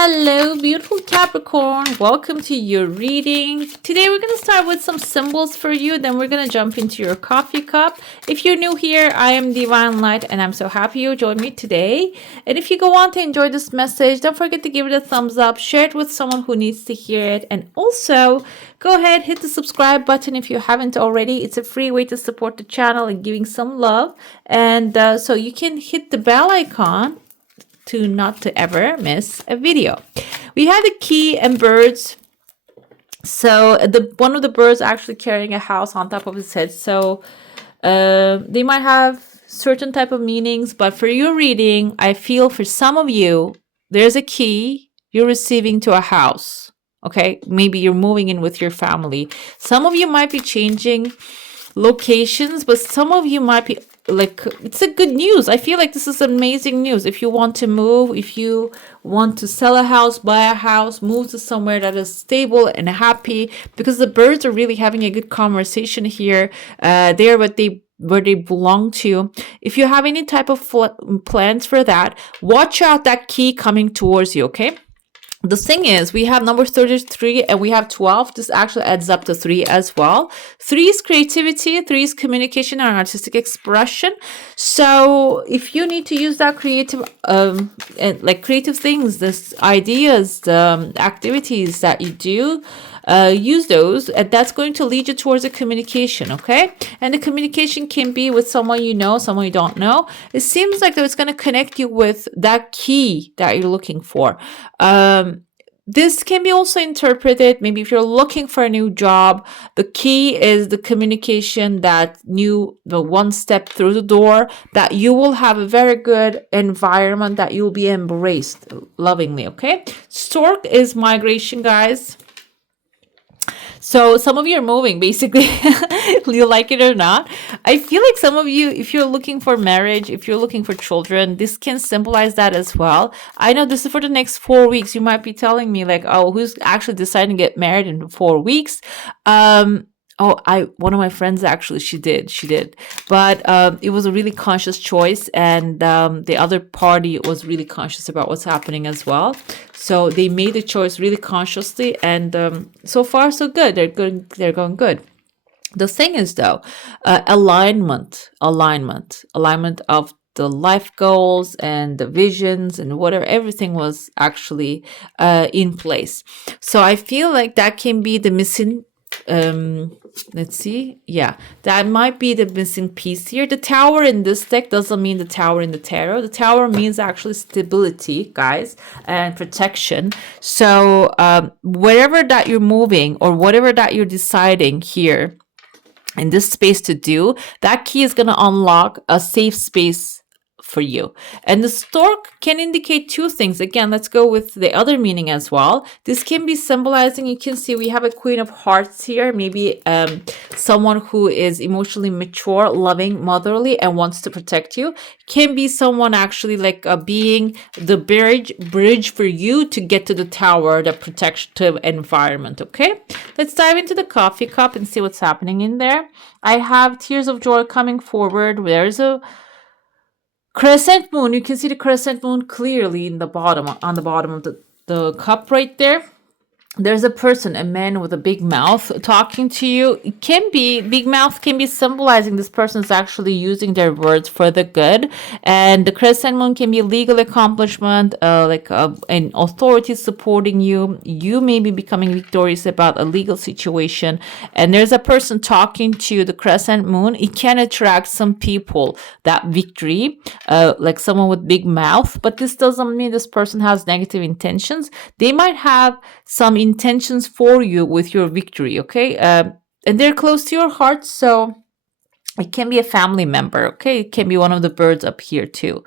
Hello, beautiful Capricorn. Welcome to your reading. Today we're going to start with some symbols for you. Then we're going to jump into your coffee cup. If you're new here, I am Divine Light and I'm so happy you joined me today. And if you go on to enjoy this message, don't forget to give it a thumbs up, share it with someone who needs to hear it. And also go ahead, hit the subscribe button if you haven't already. It's a free way to support the channel and giving some love. And so you can hit the bell icon to not to ever miss a video. We have the key and birds. So one of the birds actually carrying a house on top of his head. So they might have certain type of meanings, but for your reading, I feel for some of you, there's a key you're receiving to a house. Okay, maybe you're moving in with your family. Some of you might be changing locations, but some of you might be like, it's a good news. I feel like this is amazing news. If you want to move, if you want to sell a house, buy a house, move to somewhere that is stable and happy, because the birds are really having a good conversation here. They're where they belong to. If you have any type of plans for that, watch out that key coming towards you, okay? The thing is, we have number 33 and we have 12. This actually adds up to 3 as well. 3 is creativity, 3 is communication and artistic expression. So if you need to use that creative, like creative things, this ideas, the activities that you do, use those, and that's going to lead you towards a communication, okay? And the communication can be with someone you know, someone you don't know. It seems like that it's going to connect you with that key that you're looking for. This can be also interpreted, maybe if you're looking for a new job, the key is the communication, the one step through the door, that you will have a very good environment, that you'll be embraced lovingly, okay? Stork is migration, guys. So some of you are moving, basically, you like it or not. I feel like some of you, if you're looking for marriage, if you're looking for children, this can symbolize that as well. I know this is for the next 4 weeks. You might be telling me like, oh, who's actually deciding to get married in 4 weeks? One of my friends actually, she did, but it was a really conscious choice, and the other party was really conscious about what's happening as well. So they made the choice really consciously, and so far so good. They're going good. The thing is though, alignment of the life goals and the visions and whatever, everything was actually in place. So I feel like that can be the missing, let's see, yeah, that might be the missing piece here. The tower in this deck doesn't mean the tower in the tarot. The tower means actually stability, guys, and protection. So wherever that you're moving or whatever that you're deciding here in this space to do, that key is going to unlock a safe space for you. And the stork can indicate 2 things. Again, let's go with the other meaning as well. This can be symbolizing, you can see we have a Queen of Hearts here, maybe someone who is emotionally mature, loving, motherly, and wants to protect you. Can be someone actually like being the bridge for you to get to the tower, the protective environment, okay? Let's dive into the coffee cup and see what's happening in there. I have tears of joy coming forward. There's a crescent moon. You can see the crescent moon clearly in the bottom, on the bottom of the cup right there. There's a person, a man with a big mouth talking to you. It can be, big mouth can be symbolizing this person's actually using their words for the good. And the crescent moon can be legal accomplishment, an authority supporting you. You may be becoming victorious about a legal situation. And there's a person talking to the crescent moon. It can attract some people, that victory, like someone with big mouth. But this doesn't mean this person has negative intentions. They might have some intentions for you with your victory, okay? And they're close to your heart, so it can be a family member, okay? It can be one of the birds up here too.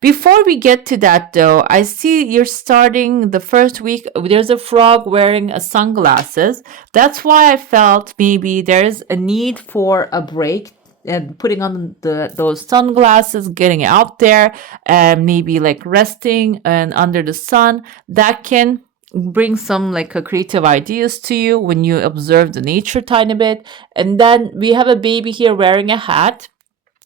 Before we get to that though, I see you're starting the first week. There's a frog wearing sunglasses. That's why I felt maybe there's a need for a break and putting on those sunglasses, getting out there, and maybe like resting and under the sun. That can bring some like creative ideas to you when you observe the nature tiny bit. And then we have a baby here wearing a hat.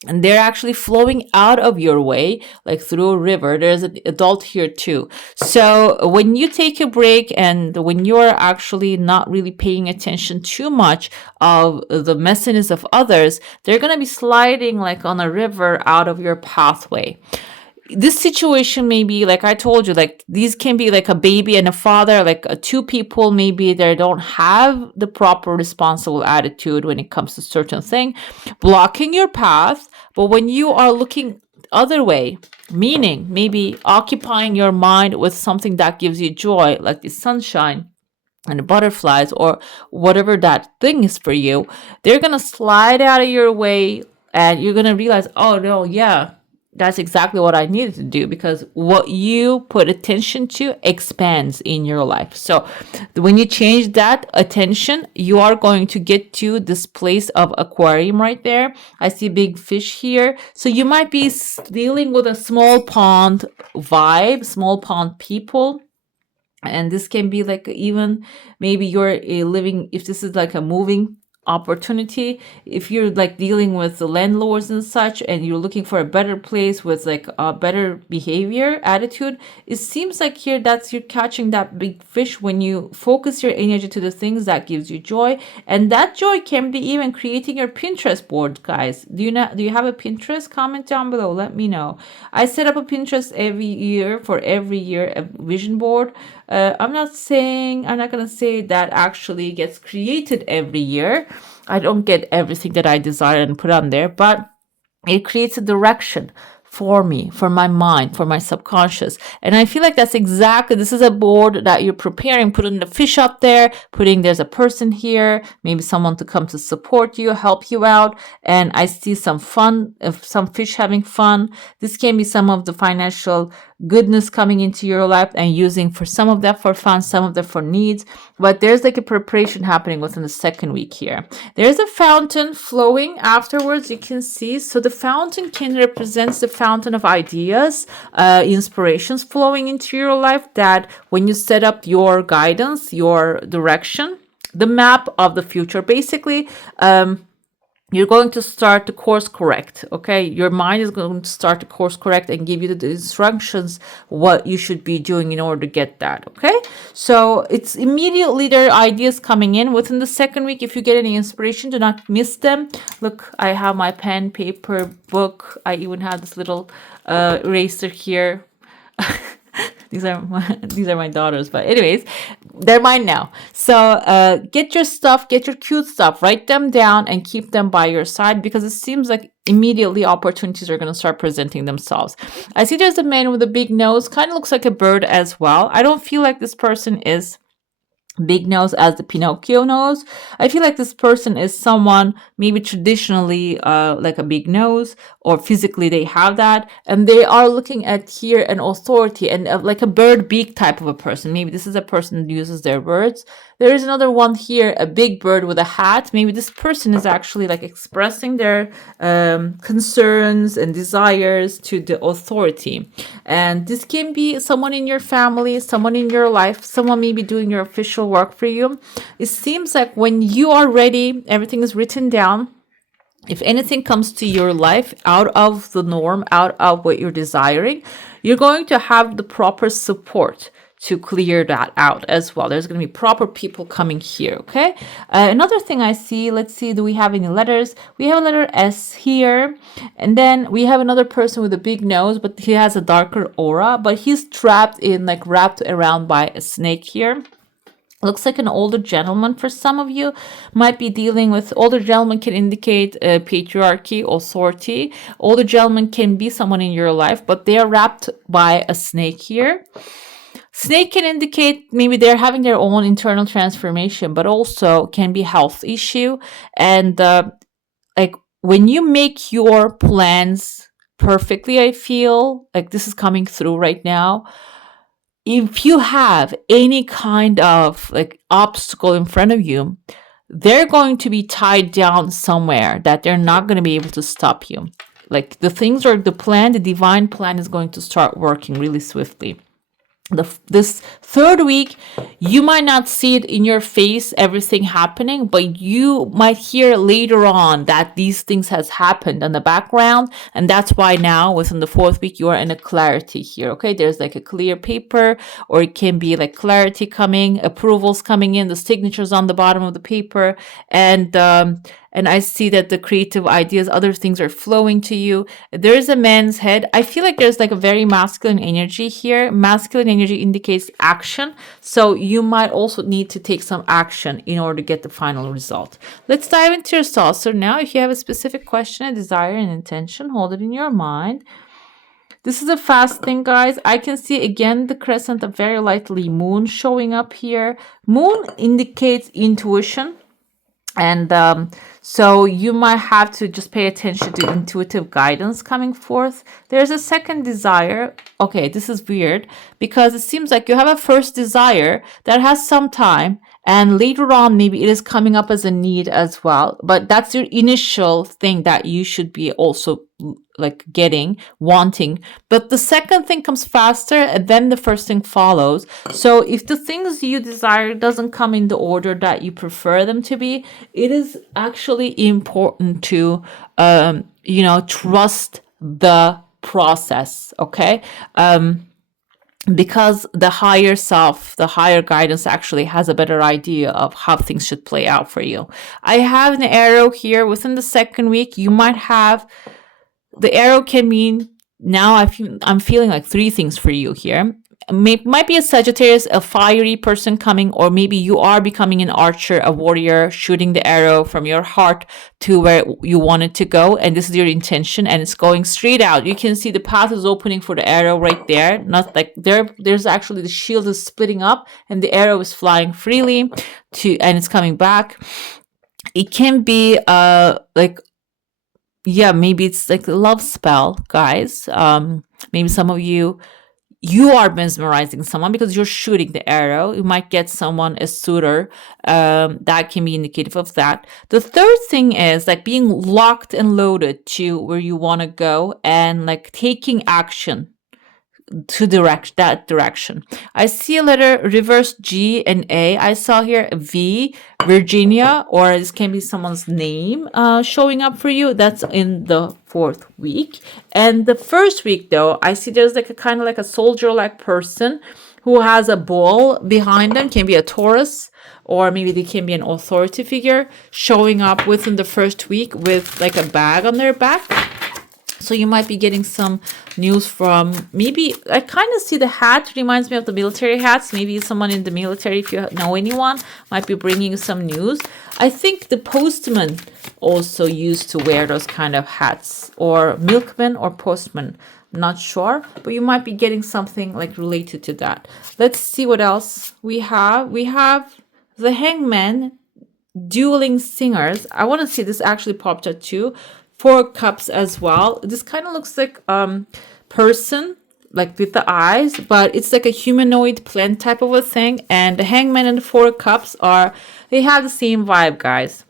and they're actually flowing out of your way like through a river. There's an adult here too. So when you take a break and when you're actually not really paying attention too much of the messiness of others, they're going to be sliding like on a river out of your pathway. This situation may be like I told you, like these can be like a baby and a father, like two people maybe they don't have the proper responsible attitude when it comes to certain thing, blocking your path. But when you are looking other way, meaning maybe occupying your mind with something that gives you joy, like the sunshine and the butterflies or whatever that thing is for you, they're gonna slide out of your way, and you're gonna realize, oh no, yeah, that's exactly what I needed to do, because what you put attention to expands in your life. So when you change that attention, you are going to get to this place of aquarium right there. I see big fish here. So you might be dealing with a small pond vibe, small pond people. And this can be like even maybe you're living, if this is like a moving opportunity, if you're like dealing with the landlords and such and you're looking for a better place with like a better behavior attitude, it seems like here that's you're catching that big fish when you focus your energy to the things that gives you joy. And that joy can be even creating your Pinterest board, guys. Do you have a Pinterest? Comment down below, let me know. I set up a Pinterest every year, for every year, a vision board. I'm not gonna say that actually gets created every year. I don't get everything that I desire and put on there, but it creates a direction for me, for my mind, for my subconscious. And I feel like that's exactly, this is a board that you're preparing, putting the fish up there, there's a person here, maybe someone to come to support you, help you out. And I see some fun, some fish having fun. This can be some of the financial goodness coming into your life and using for some of that for fun, some of that for needs. But there's like a preparation happening within the second week here. There's a fountain flowing afterwards, you can see. So the fountain can represent the fountain of ideas, inspirations flowing into your life, that when you set up your guidance, your direction, the map of the future, basically, you're going to start to course correct, okay? Your mind is going to start to course correct and give you the instructions what you should be doing in order to get that, okay? So it's immediately there are ideas coming in within the second week. If you get any inspiration, do not miss them. Look, I have my pen, paper, book. I even have this little eraser here. These are my daughters, but anyways, they're mine now. So get your stuff, get your cute stuff, write them down and keep them by your side, because it seems like immediately opportunities are going to start presenting themselves. I see there's a man with a big nose, kind of looks like a bird as well. I don't feel like this person is big nose as the Pinocchio nose. I feel like this person is someone maybe traditionally like a big nose, or physically they have that, and they are looking at here an authority and like a bird beak type of a person. Maybe this is a person that uses their words. There is another one here, a big bird with a hat. Maybe this person is actually like expressing their concerns and desires to the authority. And this can be someone in your family, someone in your life, someone maybe doing your official work for you. It seems like when you are ready, everything is written down. If anything comes to your life out of the norm, out of what you're desiring, you're going to have the proper support to clear that out as well. There's going to be proper people coming here, okay? Another thing I see, let's see, do we have any letters? We have a letter S here, and then we have another person with a big nose, but he has a darker aura, but he's trapped in, like, wrapped around by a snake here. Looks like an older gentleman for some of you. Might be dealing with, older gentleman can indicate patriarchy, authority. Older gentleman can be someone in your life, but they are wrapped by a snake here. Snake can indicate maybe they're having their own internal transformation, but also can be health issue. And like when you make your plans perfectly, I feel like this is coming through right now. If you have any kind of like obstacle in front of you, they're going to be tied down somewhere that they're not going to be able to stop you. Like the things or the plan, the divine plan is going to start working really swiftly. This third week, you might not see it in your face, everything happening, but you might hear later on that these things has happened in the background, and that's why now within the fourth week you are in a clarity here. Okay, there's like a clear paper, or it can be like clarity coming, approvals coming in, the signatures on the bottom of the paper, and I see that the creative ideas, other things are flowing to you. There's a man's head. I feel like there's like a very masculine energy here. Masculine energy indicates action. So you might also need to take some action in order to get the final result. Let's dive into your saucer now. If you have a specific question, a desire, an intention, hold it in your mind. This is a fast thing, guys. I can see again the crescent, a very lightly moon showing up here. Moon indicates intuition. And so you might have to just pay attention to intuitive guidance coming forth. There's a second desire. Okay, this is weird because it seems like you have a first desire that has some time, and later on maybe it is coming up as a need as well. But that's your initial thing that you should be also like wanting. But the second thing comes faster, and then the first thing follows. So if the things you desire doesn't come in the order that you prefer them to be, it is actually important to trust the process. Okay, because the higher self, the higher guidance actually has a better idea of how things should play out for you. I have an arrow here within the second week. You might have the arrow can mean now I'm feeling like three things for you here. Might be a Sagittarius, a fiery person coming, or maybe you are becoming an archer, a warrior, shooting the arrow from your heart to where you want it to go. And this is your intention, and it's going straight out. You can see the path is opening for the arrow right there. Not like there's actually the shield is splitting up and the arrow is flying freely and it's coming back. It can be maybe it's like a love spell, guys. Maybe some of you are mesmerizing someone because you're shooting the arrow. You might get someone, a suitor, that can be indicative of that. The third thing is like being locked and loaded to where you want to go and like taking action to that direction. I see a letter reverse G and A. I saw here a V, Virginia, or this can be someone's name showing up for you. That's in the fourth week. And the first week, though, I see there's like a kind of like a soldier-like person who has a ball behind them. Can be a Taurus, or maybe they can be an authority figure showing up within the first week with like a bag on their back. So you might be getting some news from, maybe I kind of see the hat reminds me of the military hats. Maybe someone in the military, if you know anyone, might be bringing you some news. I think the postman also used to wear those kind of hats, or milkman or postman. I'm not sure, but you might be getting something like related to that. Let's see what else we have. We have the Hangman, dueling singers. I want to see, this actually popped up too. 4 cups as well. This kind of looks like person, like with the eyes, but it's like a humanoid plant type of a thing. And the Hangman and the 4 cups they have the same vibe, guys.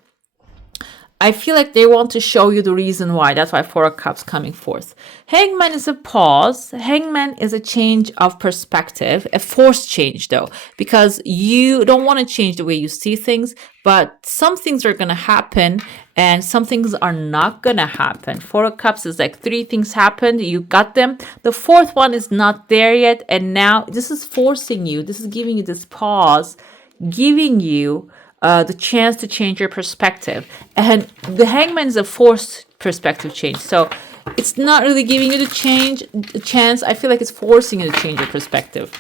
I feel like they want to show you the reason why. That's why 4 cups coming forth. Hangman is a pause. Hangman is a change of perspective, a forced change though, because you don't want to change the way you see things, but some things are going to happen and some things are not going to happen. 4 cups is like 3 things happened. You got them. The 4th one is not there yet. And now this is forcing you. This is giving you this pause, giving you the chance to change your perspective. And the Hangman is a forced perspective change. So it's not really giving you the chance. I feel like it's forcing you to change your perspective.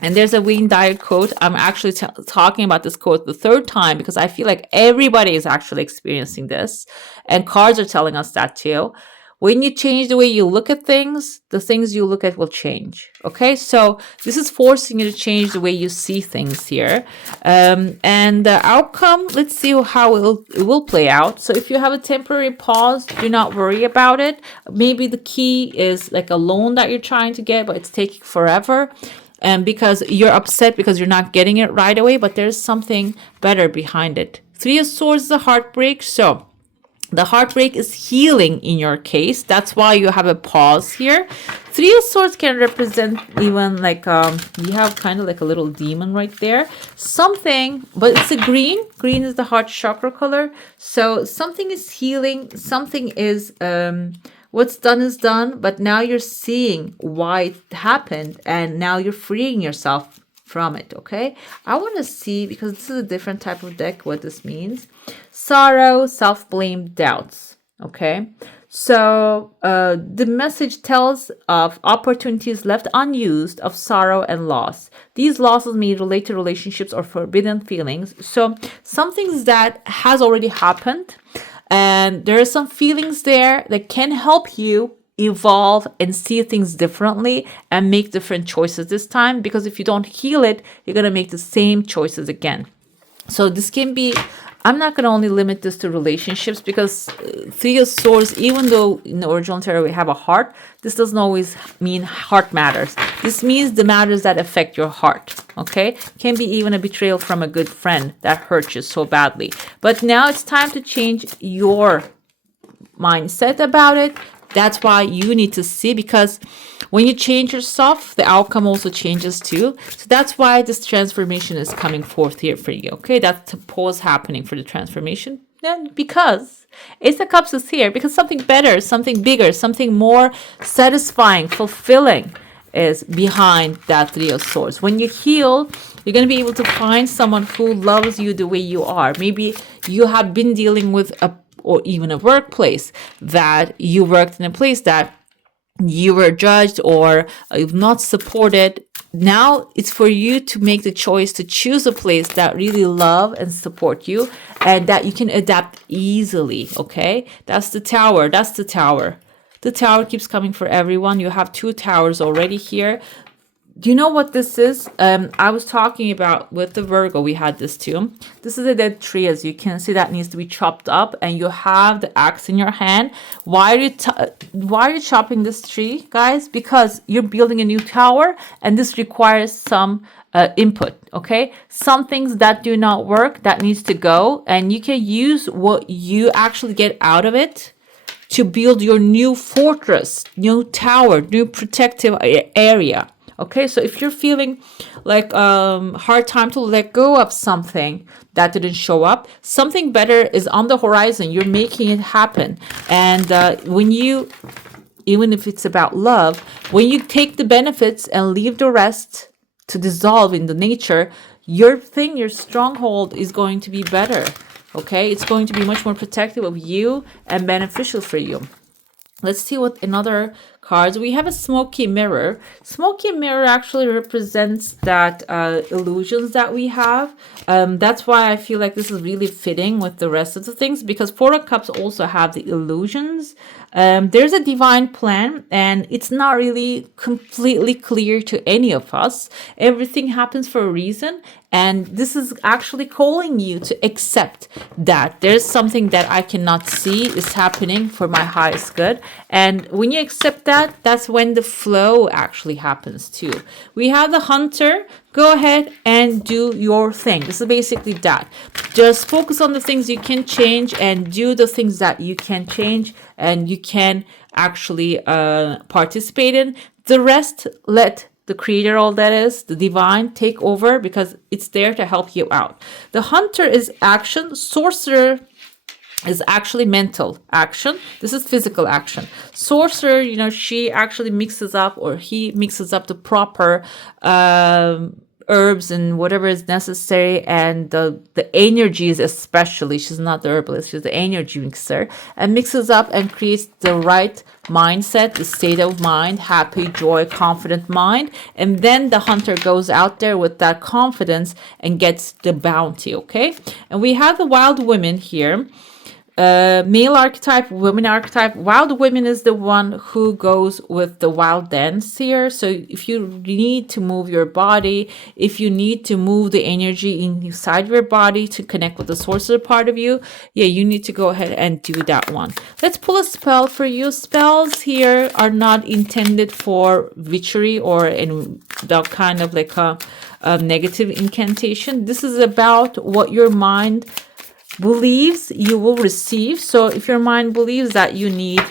And there's a Wayne Dyer quote. I'm actually talking about this quote the 3rd time because I feel like everybody is actually experiencing this. And cards are telling us that too. When you change the way you look at things, the things you look at will change. Okay, so this is forcing you to change the way you see things here. And the outcome, let's see how it will play out. So if you have a temporary pause, do not worry about it. Maybe the key is like a loan that you're trying to get, but it's taking forever. And because you're upset because you're not getting it right away, but there's something better behind it. 3 of Swords is a heartbreak. So The heartbreak is healing in your case. That's why you have a pause here. Three of Swords can represent even like you have kind of like a little demon right there. Something, but it's a green. Green is the heart chakra color. So something is healing. Something is what's done is done. But now you're seeing why it happened, and now you're freeing yourself from it. Okay, I want to see, because this is a different type of deck, what this means. Sorrow, self-blame, doubts. Okay, so the message tells of opportunities left unused, of sorrow and loss. These losses may relate to relationships or forbidden feelings. So some things that has already happened, and there are some feelings there that can help you evolve and see things differently and make different choices this time, because if you don't heal it, you're going to make the same choices again. So this can be, I'm not going to only limit this to relationships, because Three of Swords, even though in the original tarot we have a heart, this doesn't always mean heart matters. This means the matters that affect your heart. Okay, can be even a betrayal from a good friend that hurt you so badly. But now it's time to change your mindset about it. That's why you need to see, because when you change yourself, the outcome also changes too. So that's why this transformation is coming forth here for you. Okay, that's the pause happening for the transformation. Then because Ace of Cups is here, because something better, something bigger, something more satisfying, fulfilling is behind that Three of Swords. When you heal, you're going to be able to find someone who loves you the way you are. Maybe you have been dealing with or even a workplace that you worked in a place that you were judged or not supported. Now it's for you to make the choice to choose a place that really love and support you, and that you can adapt easily. Okay, that's the Tower. That's the Tower. The Tower keeps coming for everyone. You have 2 towers already here. Do you know what this is? I was talking about with the Virgo, we had this too. This is a dead tree, as you can see, that needs to be chopped up, and you have the axe in your hand. Why are you chopping this tree, guys? Because you're building a new tower, and this requires some input. Okay, some things that do not work, that needs to go, and you can use what you actually get out of it to build your new fortress, new tower, new protective area. Okay, so if you're feeling like hard time to let go of something that didn't show up, something better is on the horizon. You're making it happen. And when you, even if it's about love, when you take the benefits and leave the rest to dissolve in the nature, your stronghold is going to be better. Okay, it's going to be much more protective of you and beneficial for you. Let's see what another cards. We have a smoky mirror. Smoky mirror actually represents that illusions that we have. That's why I feel like this is really fitting with the rest of the things, because 4 of Cups also have the illusions. There's a divine plan, and it's not really completely clear to any of us. Everything happens for a reason, and this is actually calling you to accept that there's something that I cannot see is happening for my highest good. And when you accept that, that's when the flow actually happens too. We have the Hunter. Go ahead and do your thing. This is basically that. Just focus on the things you can change and do the things that you can change and you can actually participate in. The rest, let the creator, all that is, the divine, take over, because it's there to help you out. The Hunter is action. Sorcerer is actually mental action. This is physical action. Sorcerer, she actually mixes up, or he mixes up the proper herbs and whatever is necessary, and the energies, especially, she's not the herbalist, she's the energy mixer, and mixes up and creates the right mindset, the state of mind, happy, joy, confident mind. And then the Hunter goes out there with that confidence and gets the bounty. Okay, and we have the Wild Women here. Male archetype, women archetype. Wild women is the one who goes with the wild dance here. So if you need to move your body, if you need to move the energy inside your body to connect with the sorcerer part of you, you need to go ahead and do that one. Let's pull a spell for you. Spells here are not intended for witchery or in that kind of like a negative incantation. This is about what your mind believes, you will receive. So if your mind believes that you need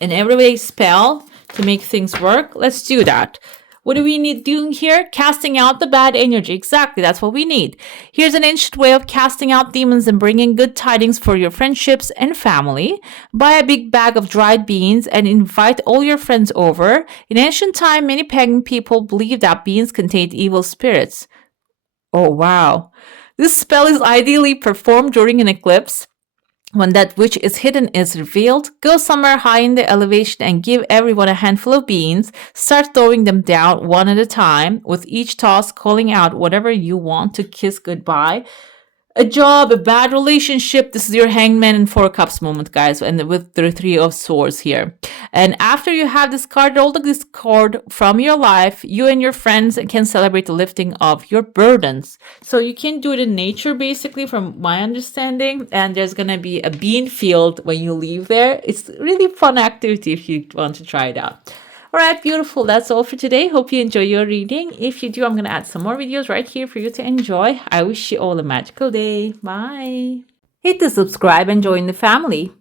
an everyday spell to make things work, let's do that. What do we need doing here? Casting out the bad energy. Exactly, that's what we need. Here's an ancient way of casting out demons and bringing good tidings for your friendships and family. Buy a big bag of dried beans and invite all your friends over. In ancient time, many pagan people believed that beans contained evil spirits. Oh, wow. This spell is ideally performed during an eclipse. When that which is hidden is revealed, go somewhere high in the elevation and give everyone a handful of beans. Start throwing them down one at a time, with each toss calling out whatever you want to kiss goodbye. A job, a bad relationship. This is your Hangman and Four Cups moment, guys, and with the Three of Swords here. And after you have discarded all the discord from your life, you and your friends can celebrate the lifting of your burdens. So you can do it in nature, basically, from my understanding. And there's gonna be a bean field when you leave there. It's a really fun activity if you want to try it out. All right, beautiful. That's all for today. Hope you enjoy your reading. If you do, I'm going to add some more videos right here for you to enjoy. I wish you all a magical day. Bye. Hit the subscribe and join the family.